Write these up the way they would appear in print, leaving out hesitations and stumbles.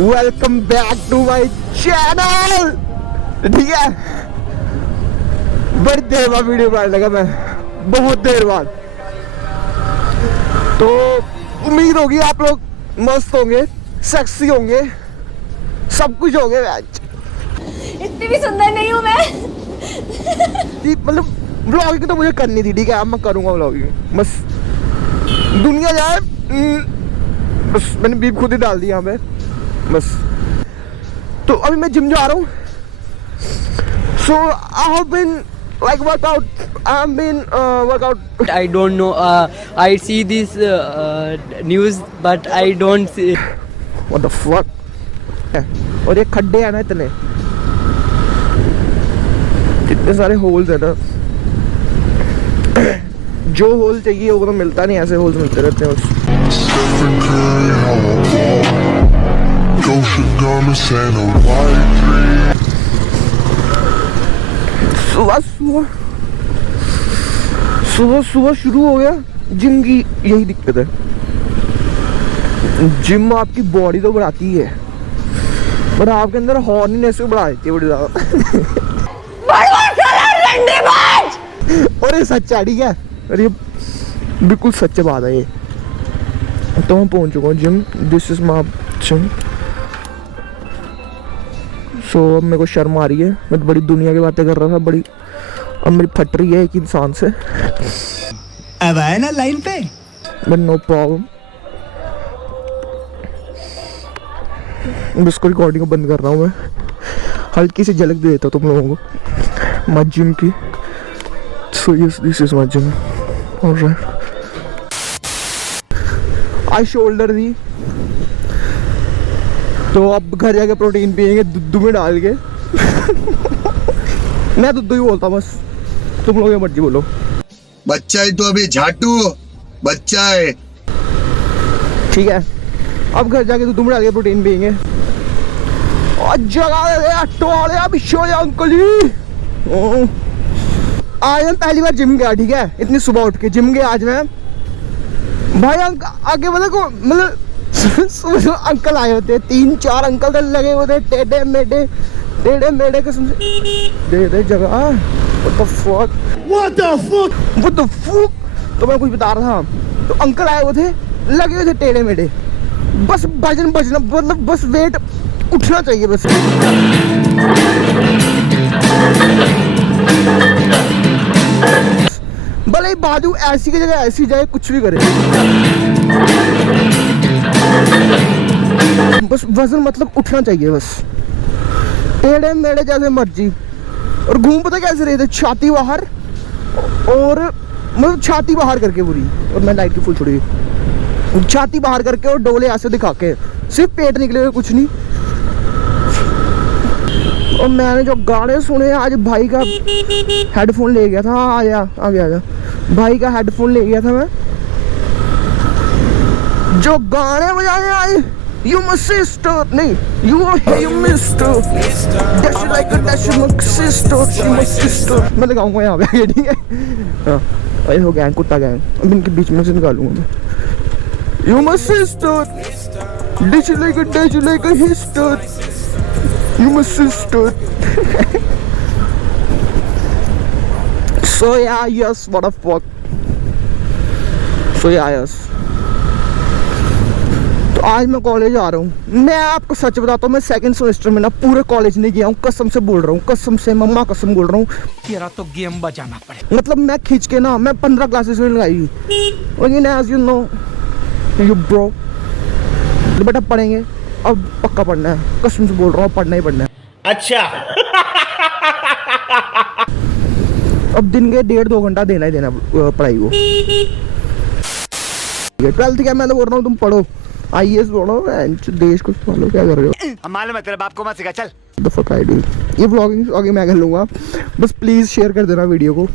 Welcome back to my channel. ठीक है, बड़ी देर बाद वीडियो बनाने लगा मैं, बहुत देर बाद। तो उम्मीद होगी आप लोग मस्त होंगे, सेक्सी होंगे, सब कुछ होंगे। इतनी भी सुंदर नहीं हूँ मैं। मतलब व्लॉगिंग तो मुझे करनी थी, ठीक है, अब मैं करूँगा व्लॉगिंग। बस दुनिया जाए, बस मैंने बीप खुद ही डाल दिया यहाँ पे बस। तो अभी मैं जिम जा रहा हूँ। So I have been like workout. I don't know. I see this news, but I don't see. What the fuck? और ये खड्डे हैं ना इतने सारे होल्स है ना। जो होल चाहिए वो तो मिलता नहीं, ऐसे होल्स मिलते रहते हैं बस। सुबह शुरू हो गया जिम की, यही दिक्कत है। जिम आपकी बॉडी तो बढ़ाती है पर आपके अंदर हॉर्नीनेस भी बढ़ा देती है बड़ी ज्यादा। और ये सच है, ठीक है, और ये बिल्कुल सच्ची बात है ये। तो मैं पहुंच चुका हूँ gym. This is my gym. So अब मेरे को शर्म आ रही है, मैं बड़ी दुनिया की बातें कर रहा था, बड़ी अब मेरी फट रही है एक इंसान से। अब आया ना लाइन पे, बट नो प्रॉब्लम। इसको रिकॉर्डिंग को बंद कर रहा हूँ मैं, हल्की सी झलक दे देता हूँ तुम लोगों को माय जिम की। So yes, this is my gym. Alright, I shoulder दी, तो अब घर जाके प्रोटीन पियेंगे दूध में डाल के। मैं दूध ही बोलता बस, तुम लोग ये मर्जी बोलो। बच्चा है तो अभी झाटू बच्चा है, ठीक है। अब घर जाके दूध में डाल के प्रोटीन पियेंगे। और जगा दे ऑटो वाले, अब शोले अंकल जी। आज मैं पहली बार जिम गया, ठीक है, इतनी सुबह उठ के जिम गया आज मैं। भाई आगे मतलब अंकल आए होते, 3-4 अंकल लगे होते, टेढ़े मेढ़े कसम से। दे जगह। What the fuck? तो मैं कुछ बता रहा था, तो अंकल आए हुए थे, लगे हुए थे टेढ़े मेढ़े। बस वजन बचना, मतलब बस वेट उठना चाहिए बस। भले ही बाजू ऐसी की जगह ऐसी जाए, कुछ भी करे, बस वजन मतलब उठना चाहिए बस। टेढ़े मेढ़े जैसे मर्जी। और घूम पता कैसे रहे थे, छाती बाहर, और मतलब छाती बाहर करके पूरी, और मैं लाइट की फुल छोड़ी, छाती बाहर करके और डोले ऐसे दिखा के, सिर्फ पेट निकले हुए, कुछ नहीं। और मैंने जो गाने सुने आज, भाई का हेडफोन ले गया था। आ गया भाई का हेडफोन ले गया था मैं, जो गाने बजाने आए। You my sister, नहीं, you are my sister, dash like a dash my sister, you my sister। मैं लगाऊंगा यहाँ पे, ठीक है। हाँ, अरे हो गैंग, कुत्ता गैंग, अब इनके बीच में से निकालूंगा मैं। You my sister, dash like a sister, you my sister। So yeah, yes, what the fuck। So yeah, yes। तो आज मैं कॉलेज आ रहा हूँ। मैं आपको सच बताता हूँ, मैं सेकंड सेमेस्टर में ना पूरे कॉलेज नहीं गया हूँ, कसम से बोल रहा हूँ, कसम से, मम्मा कसम बोल रहा हूँ। तेरा तो गेम बजाना पड़े। मतलब मैं खींच के ना, मैं 15 क्लासेस में लगाई, लेकिन as you know you bro, बेटा पढ़ेंगे, अब पक्का पढ़ना है, कसम से बोल रहा हूँ, पढ़ना ही पढ़ना है। अच्छा। अब दिन के 1.5-2 घंटा देना ही देना पढ़ाई को। 12th क्या, मैं तो बोल रहा हूँ तुम पढ़ो, IAS पढ़ो, देश को संभालो, क्या कर रहे हो। मालूम है तेरे बाप को मत सिखा, चल। The fuck I do। ये व्लॉगिंग आगे मैं कर लूँगा, बस प्लीज़ शेयर कर देना वीडियो को,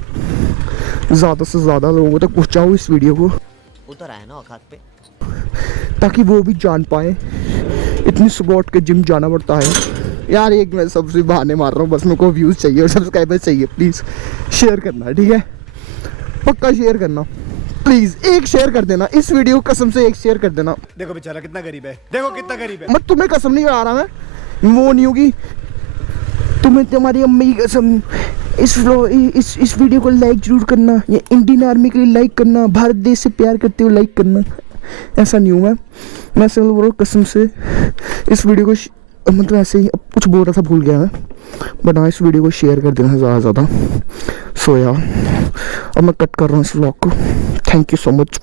ज़्यादा से ज़्यादा लोगों तक पहुँचाओ इस वीडियो को, उतर आया ना औकात पे, ताकि वो भी जान पाए इतनी सुबह उठ के जिम जाना पड़ता है। यार एक मैं सबसे बहाने मार रहा हूँ, बस मेरे को व्यूज़ चाहिए और सब्सक्राइबर्स चाहिए। प्लीज़ शेयर करना, ठीक है, पक्का शेयर करना। प्लीज एक शेयर कर देना इस वीडियो को, कसम से एक शेयर कर देना। देखो बेचारा कितना गरीब है, देखो कितना गरीब है। मैं तुम्हें कसम नहीं आ रहा, मैं वो नहीं होगी, तुम्हें तुम्हारी अम्मी की कसम। इस वीडियो को लाइक जरूर करना, ये इंडियन आर्मी के लिए लाइक करना, भारत देश से प्यार करते हुए लाइक करना। ऐसा नहीं हूँ मैं सिर्फ बोल रहा हूँ कसम से। इस वीडियो को मतलब ऐसे ही कुछ बोल रहा था, भूल गया मैं, बट हाँ इस वीडियो को शेयर कर देना ज़्यादा से ज़्यादा। सो यार अब मैं कट कर रहा हूँ इस व्लॉग को। Thank you so much.